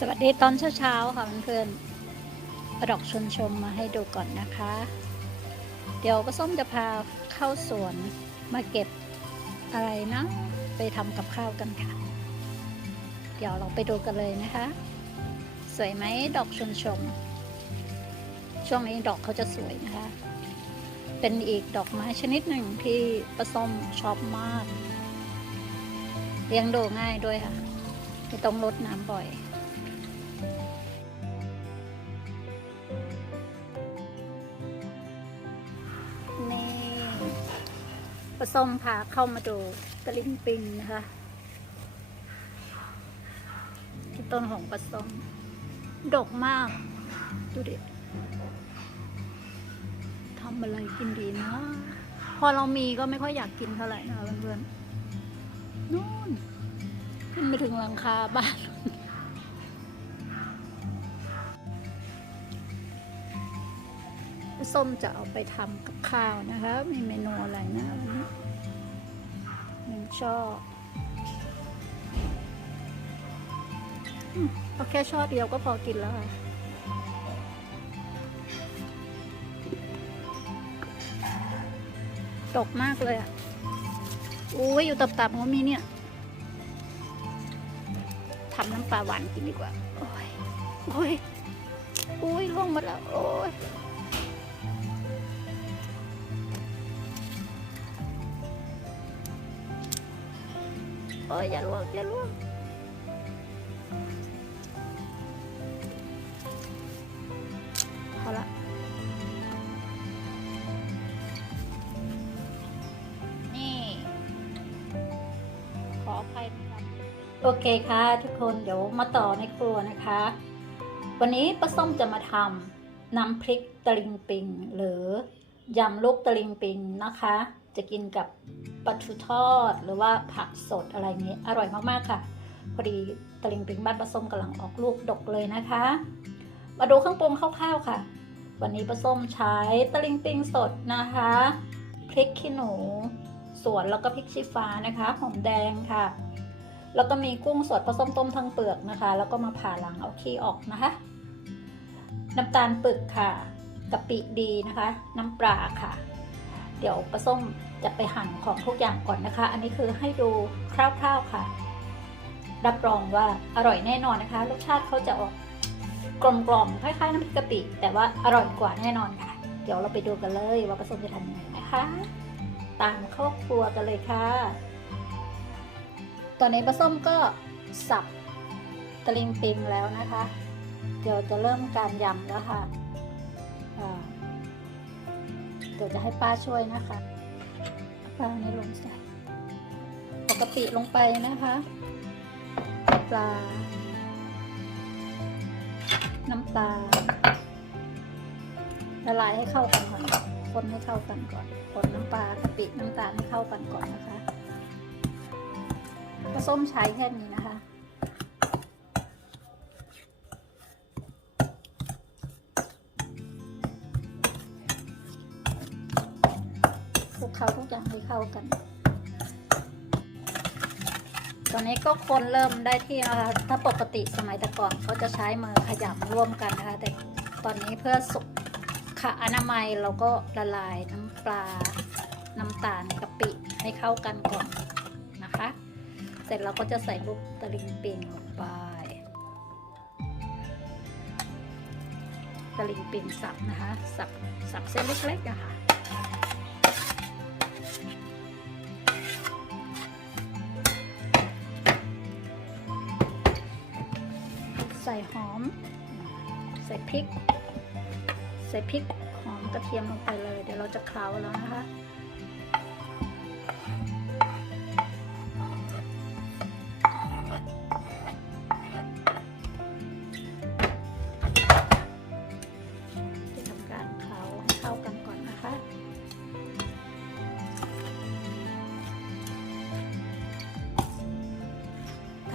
สวัสดีตอนเช้าๆค่ะเพื่อนๆดอกชนชมมาให้ดูก่อนนะคะ เดี๋ยวป้าส้มจะพาเข้าสวนมาเก็บอะไรนะ ไปทำกับข้าวกันค่ะ เดี๋ยวเราไปดูกันเลยนะคะ สวยไหมดอกชนชม ช่วงนี้ดอกเขาจะสวยนะคะ เป็นอีกดอกไม้ชนิดหนึ่งที่ป้าส้มชอบมาก เลี้ยงดูง่ายด้วยค่ะไม่ต้องรดน้ำบ่อย ปลาส้มพาเข้ามาดูตะลิงปิงนะคะที่ต้นของปลาส้มดกมาก ดูดิทำอะไรกินดีนะ พอเรามีก็ไม่ค่อยอยากกินเท่าไหร่นะคะเพื่อนๆนู่นขึ้นไปถึงหลังคาบ้าน ส้มจะเอาไปทำกับข้าวนะคะ มีเมนูอะไรนะวันนี้หนึ่งช่อเอาแค่ช่อเดียวก็พอกินแล้วค่ะตกมากเลยอะอุ้ยอยู่ตับๆมันมีเนี่ยทำน้ำปลาหวานกินดีกว่า โอ้ย โอ้ย โอ้ยล่วงหมดแล้ว โอ้ย โอ้ยอย่าล่วงอย่าล่วงพอละนี่ ขออภัยนะครับโอเคค่ะ ทุกคนเดี๋ยวมาต่อในครัวนะคะ วันนี้ป้าส้มจะมาทำน้ำพริกตะลิงปิง หรือยำลูกตะลิงปิงนะคะ จะกินกับปลาทูทอด หรือว่าผักสดอะไรเงี้ยอร่อยมากๆค่ะ พอดีตะลิงปิงบ้านป้าส้มกำลังออกลูกดกเลยนะคะ มาดูเครื่องปรุงคร่าวๆค่ะ วันนี้ป้าส้มใช้ตะลิงปิงสดนะคะพริกขี้หนูสวนแล้วก็พริกชี้ฟ้านะคะหอมแดงค่ะ แล้วก็มีกุ้งสดผสมต้มทั้งเปลือกนะคะ แล้วก็มาผ่าหลังเอาขี้ออกนะคะ น้ำตาลปึกค่ะกะปิดีนะคะ น้ำปลาค่ะ เดี๋ยวปลาส้มจะไปหั่นของทุกอย่างก่อนนะคะ อันนี้คือให้ดูคร่าวๆค่ะ รับรองว่าอร่อยแน่นอนนะคะ รสชาติเขาจะออกกลมๆคล้ายๆน้ำพริกกะปิ แต่ว่าอร่อยกว่าแน่นอนค่ะ เดี๋ยวเราไปดูกันเลยว่าปลาส้มจะทำยังไงนะคะ ตามเข้าครัวกันเลยค่ะ ตอนนี้ปลาส้มก็สับตะลิงปิงแล้วนะคะ เดี๋ยวจะเริ่มการยำแล้วค่ะ เดี๋ยวจะให้ป้าช่วยนะคะเอาป้านี่ลงใส่เอากะปิลงไปนะคะ ปลา น้ำตาลละลายให้เข้ากันก่อนคนให้เข้ากันก่อนคนน้ำปลากะปิน้ำตาลให้เข้ากันก่อนนะคะผสมใช้แค่นี้นะคะ เข้ากัน ตอนนี้ก็คนเริ่มได้ที่นะคะถ้าปกติสมัยแต่ก่อนเขาจะใช้มือขยำร่วมกันนะคะ แต่ตอนนี้เพื่อสุขอนามัยเราก็ละลายน้ำปลา น้ำตาลกะปิให้เข้ากันก่อนนะคะ เสร็จเราก็จะใส่ลูกตะลิงปิงลงไปตะลิงปิงสับนะคะ สับสับเส้นเล็กๆอะค่ะ ม ใส่พริก ใส่พริกหอมกระเทียมลงไปเลย เดี๋ยวเราจะเคล้าแล้วนะคะจะ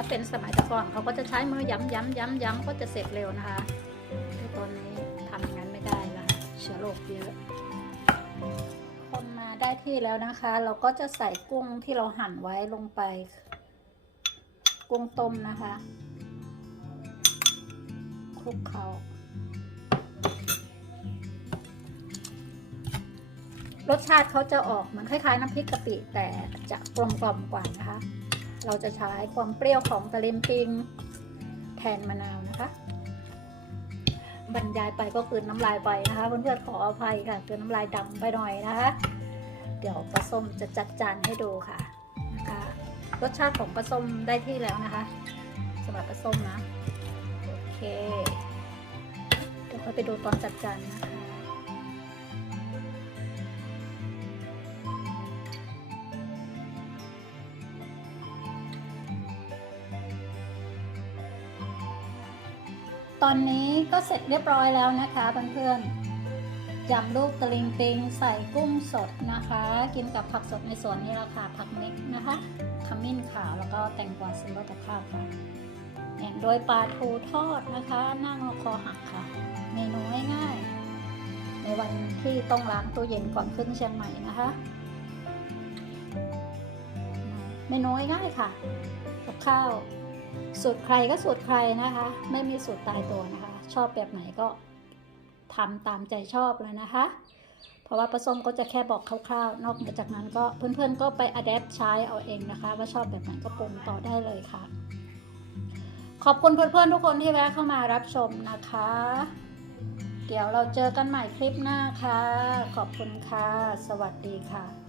าเป็นสมัยต่ก่อนเขาก็จะใช้มือย้ำย้ำย้ำย้ำก็จะเสร็จเร็วนะคะแต่ตอนนี้ทำอย่างนั้นไม่ได้ละเชื้อโรคเยอะคนมาได้ที่แล้วนะคะ เราก็จะใส่กุ้งที่เราหั่นไว้ลงไป กุ้งต้มนะคะคลุกเขารสชาติเขาจะออกเหมือนคล้ายๆน้ำพริกกะปิแต่จะกลมกล่อมกว่านะคะ เราจะใช้ความเปรี้ยวของตะลิมปิงแทนมะนาวนะคะ บรรยายไปก็คืนน้ำลายไปนะคะเพื่อนๆขออภัยค่ะคืนน้ำลายดำไปหน่อยนะคะ เดี๋ยวปลาส้มจะจัดจานให้ดูค่ะนะคะรสชาติของปลาส้มได้ที่แล้วนะคะสำหรับปลาส้มนะ โอเค เดี๋ยวค่อยไปดูตอนจัดจานนะคะ ตอนนี้ก็เสร็จเรียบร้อยแล้วนะคะเพื่อนๆยำลูกตะลิงปิงใส่กุ้งสดนะคะ กินกับผักสดในสวนนี่แหละค่ะผักเม็กนะคะขมิ้นขาวแล้วก็แตงกวาซิมเบอร์ตะข้าวค่ะอย่างโดยปลาทูทอดนะคะ นั่งคอหักค่ะ เมนูง่ายๆในวันที่ต้องล้างตู้เย็นก่อนขึ้นเชียงใหม่นะคะเมนูง่ายๆค่ะกับข้าว สูตรใครก็สูตรใครนะคะ ไม่มีสูตรตายตัวนะคะ ชอบแบบไหนก็ทำตามใจชอบเลยนะคะ เพราะว่าผสมก็จะแค่บอกคร่าวๆ นอกจากนั้นก็เพื่อนๆก็ไปอัดแอปใช้เอาเองนะคะ ว่าชอบแบบไหนก็ปรุงต่อได้เลยค่ะ ขอบคุณเพื่อนๆทุกคนที่แวะเข้ามารับชมนะคะ เดี๋ยวเราเจอกันใหม่คลิปหน้าค่ะ ขอบคุณค่ะ สวัสดีค่ะ